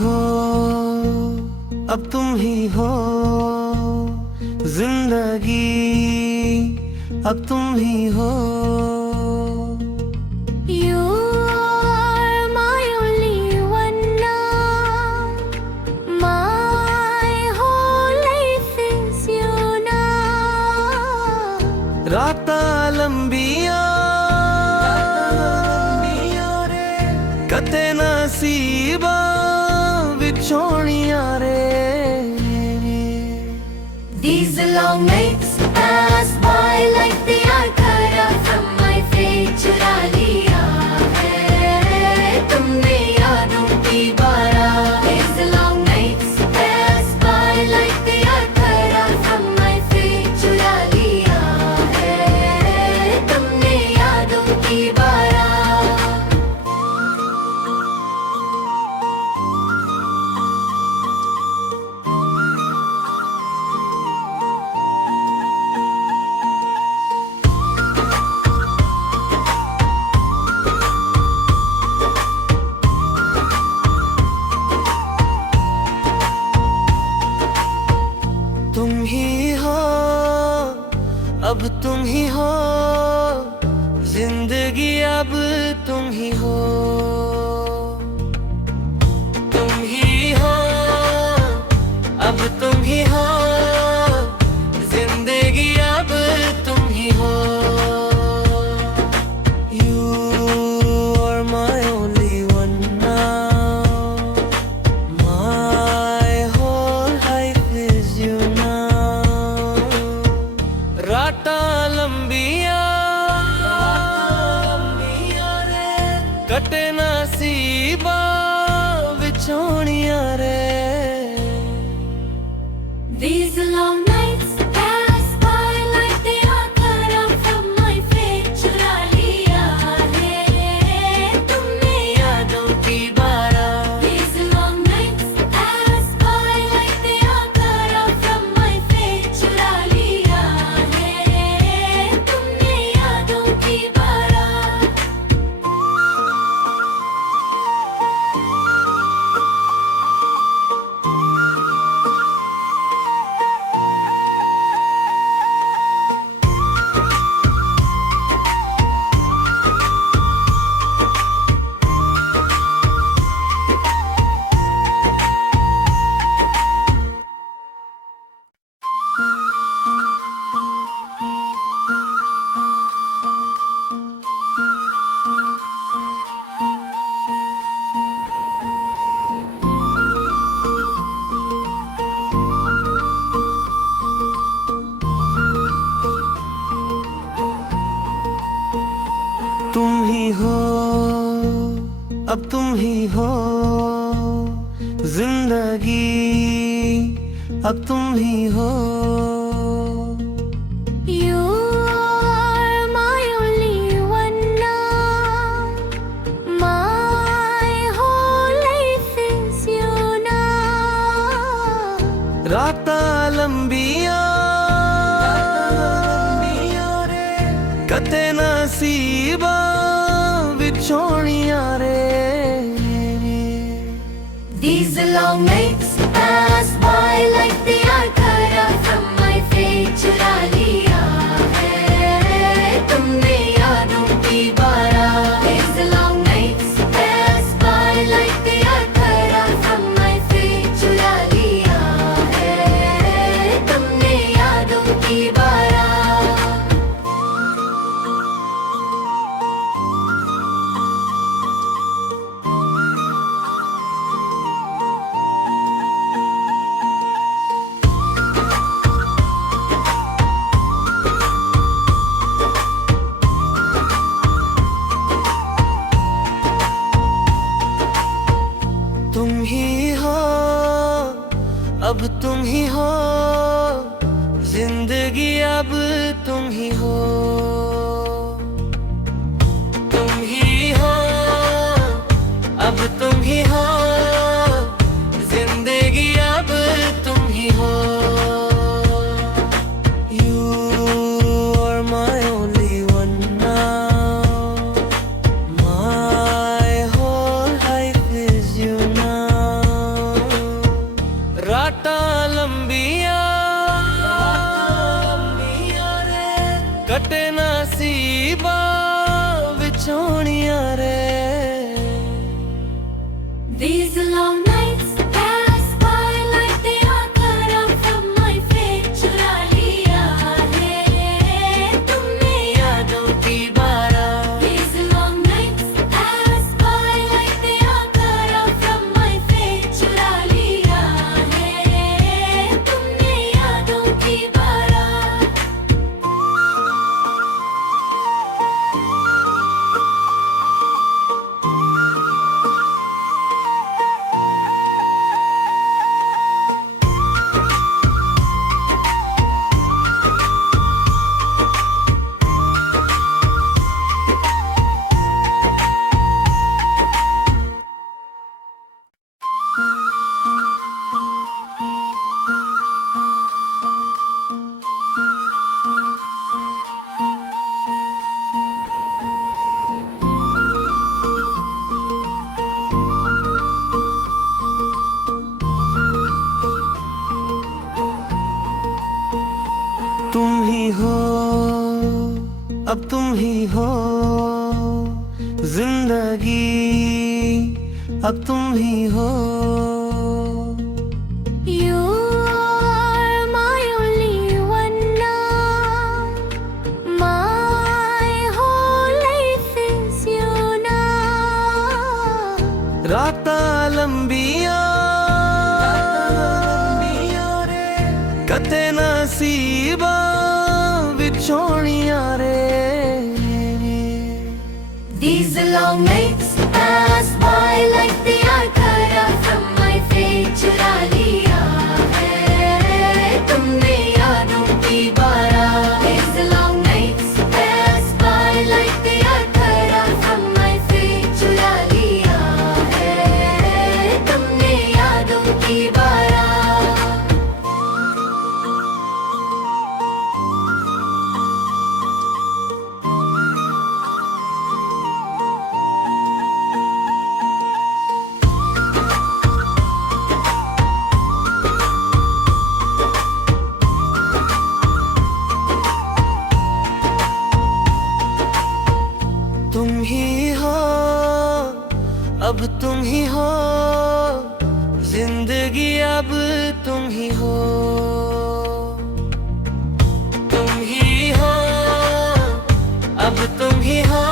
हो, अब तुम ही हो जिंदगी, अब तुम ही हो। You are my only one now. My whole life is you now. रातां लंबियां कते नसीबां विछोड़ियां रे। These long nights pass by like they are cut out from my fate. चुरा लिया है तुमने यादों की बारात। These long nights pass by like they are cut out from my fate. चुरा लिया है तुमने यादों की बारात। तुम ही हो, अब तुम ही हो जिंदगी, अब तुम ही हो। तुम ही हो, अब तुम ही हो जिंदगी, अब तुम ही हो। You are my only one now. My whole life is you now. रातां लंबियां कटे नसीबां विछोड़ियां रे। These long nights pass by like they are cut out from my fate. चुरा लिया है तुमने यादों की बारात। These long nights pass by like they are cut out from my fate. चुरा लिया है तुमने यादों की बारात। तुम ही हो, अब तुम ही हो जिंदगी, अब तुम ही हो। You are my only one now. My whole life is you now. रातां लंबियां कते नसीबां विछोड़ियां रे। These long nights pass by like they are cut out from my fate. चुरा लिया है तुमने यादों की बारात। These long nights pass by like they are cut out from my fate. चुरा लिया है तुमने यादों की बारात। तुम ही हो, अब तुम ही हो जिंदगी, अब तुम ही हो। तुम ही हो, अब तुम ही हो जिंदगी, अब तुम ही हो। You are my only one now. My whole life is you now. नसीबा विछोड़ियां रे। These long nights pass by like they are cut out from my fate. चुरा लिया है तुमने यादों की बारात। These long nights pass by like they are cut out from my fate. चुरा लिया है तुमने यादों की बारात। तुम ही हो, अब तुम ही हो जिंदगी, अब तुम ही हो। You are my only one now. My whole life is you now. राता लंबिया कते नसीबा विछोड़ियां रे। These long nights pass by like they are cut out from my fate. चुरा लिया है तुमने यादों की बारात। These long nights pass by like they are cut out from my fate. चुरा लिया है तुमने यादों की बारात। तुम ही हो, अब तुम ही हो जिंदगी, अब तुम ही हो। तुम ही हो, अब तुम ही हो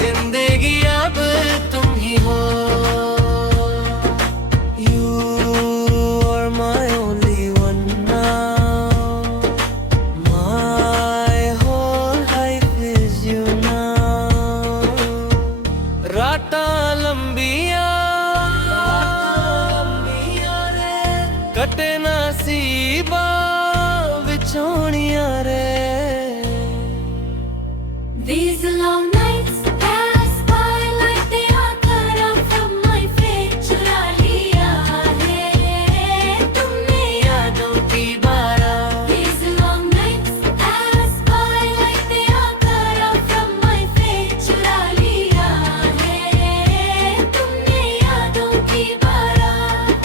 जिंदगी, अब तुम ही हो। You are my only one now. My whole life is you now. राता लंबिया कटे नसीबा विछोड़ियां रे। These long nights pass by like they are cut out from my fate. चुरा लिया है तुमने यादों की बारात। These long nights pass by like they are cut out from my fate. चुरा लिया है तुमने यादों की बारात।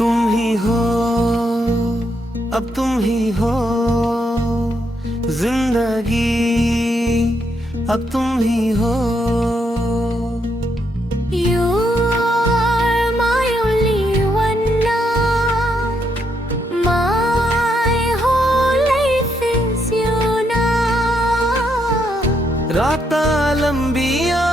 तुम ही हो, अब तुम ही हो जिंदगी, अब तुम ही हो। You are my only one now. My whole life is you now. राता लंबिया